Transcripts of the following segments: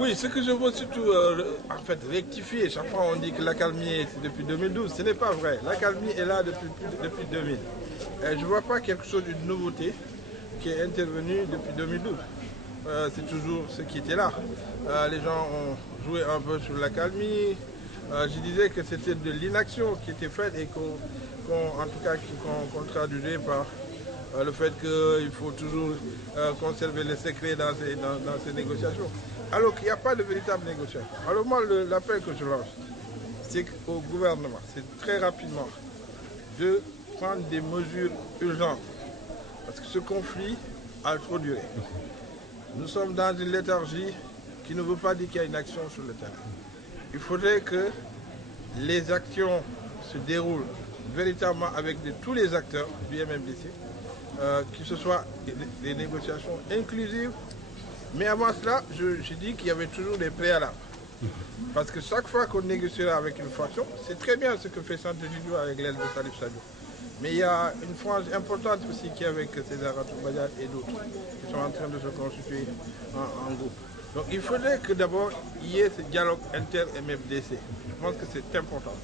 Oui, ce que je veux surtout en fait rectifier, chaque fois on dit que l'accalmie c'est depuis 2012, ce n'est pas vrai. L'accalmie est là depuis 2000. Et je ne vois pas quelque chose d'une nouveauté qui est intervenue depuis 2012. C'est toujours ce qui était là. Les gens ont joué un peu sur l'accalmie. Je disais que c'était de l'inaction qui était faite et qu'on traduisait par le fait qu'il faut toujours conserver le secret dans ces négociations. Alors qu'il n'y a pas de véritable négociation. Alors moi, l'appel que je lance, c'est au gouvernement, c'est très rapidement de prendre des mesures urgentes. Parce que ce conflit a trop duré. Nous sommes dans une léthargie qui ne veut pas dire qu'il y a une action sur le terrain. Il faudrait que les actions se déroulent véritablement avec tous les acteurs du MMDC, que ce soit des négociations inclusives. Mais avant cela, je dis qu'il y avait toujours des préalables. Parce que chaque fois qu'on négociera avec une faction, c'est très bien ce que fait Centre-Judou avec l'aile de Salif Sadio. Mais il y a une frange importante aussi qui est avec César Atoubadian et d'autres qui sont en train de se constituer en groupe. Donc il faudrait que d'abord il y ait ce dialogue inter-MFDC. Je pense que c'est important.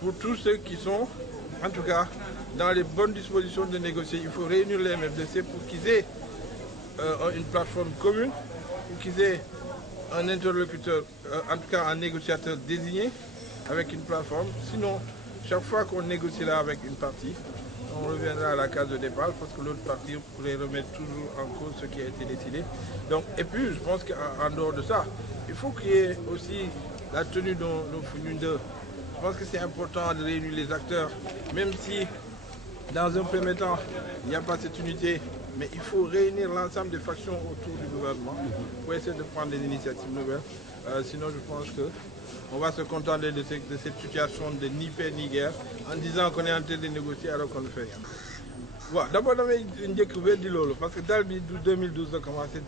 Pour tous ceux qui sont, en tout cas, dans les bonnes dispositions de négocier, il faut réunir les MFDC pour qu'ils aient une plateforme commune, pour qu'ils aient un interlocuteur, en tout cas un négociateur désigné avec une plateforme. Sinon, chaque fois qu'on négocie là avec une partie, on reviendra à la case de départ parce que l'autre partie pourrait remettre toujours en cause ce qui a été décidé. Donc, et puis, je pense qu'en dehors de ça, il faut qu'il y ait aussi la tenue de Founioune 2. Je pense que c'est important de réunir les acteurs, même si dans un premier temps, il n'y a pas cette unité, mais il faut réunir l'ensemble des factions autour du gouvernement pour essayer de prendre des initiatives nouvelles. Sinon, je pense qu'on va se contenter de cette situation de ni paix ni guerre en disant qu'on est en train de négocier alors qu'on ne fait rien. Bon, d'abord, parce que dans le 2012 a commencé,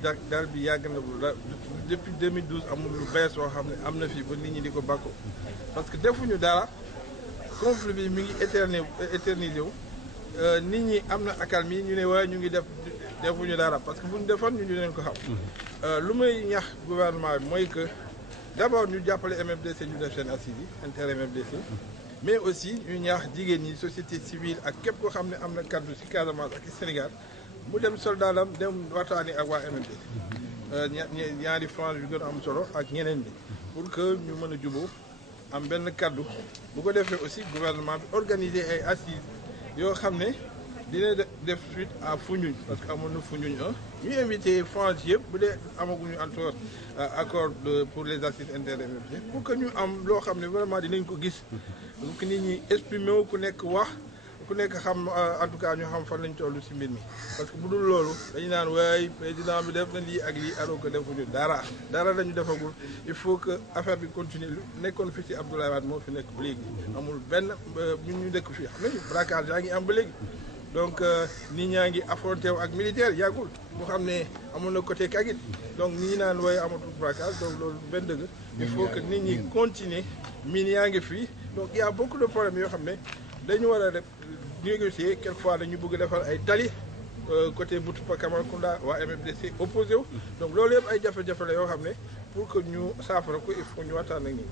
depuis 2012, parce que defuñu dara conflit bi mi ngi éternisé wu nit ñi am na accalmie ñu ne waaye ñu ngi defuñu dara parce que bu ñu defoon ñu leen ko xam. lu may ñax gouvernement bi mooy que d'abord ñu jàppale MFDC ñu def seen assises yi inter-MFDC mais aussi ñu ñaax jigéen ñi société civile ak képp koo xam ne am na kaddu ci Casamance ak ci Sénégal mu dem soldaalam dem waxtaani ak waa MFDC ñaari frange yu gën a am solo ak ñeneen ñi pour que ñu mën a jubóo am benn kaddu bu ko defee aussi gouvernement bi organiser ay assises yoo xam ne dina def suite à Founioune parce que amoon na Founioune 1 ñu invité frange yëpp bu dee amaguñu encore accord pour les assises inter-MFDC pour que ñu am loo xam ne vraiment dinañ ko gis pour que nit ñi exprimer wu ku nekk wax ku nekk xam en tout cas ñu xam fan lañ toll ci mbir mi parce que bu dul loolu dañu naan waay président bi def na lii ak lii alors que defuñu dara lañu defagul il faut que affaire bi continue lu nekkoon fi ci Abdoulaye Wade moo fi nekk ba léegi amul benn ñu dëkk fii xam nañu braquage yaa ngi am ba léegi donc nit ñaa ngi affronté wu ak militaire yàggul mu xam ne amoon na côté Kagit donc nit ñi naan waaye amatul braquage donc loolu benn dëgg il faut que nit ñi continuer mine yaa ngi fii donc il y a beaucoup de problèmes yoo xam ne dañu war a def négocier quelquefois dañu bëgg defal ay tali côté Boutoupa Camaracounda waa MFDC opposé wu donc loolu yëpp ay jafe-jafe la yoo xam ne pour que ñu saafara ko il faut ñu waxtaan ak ñi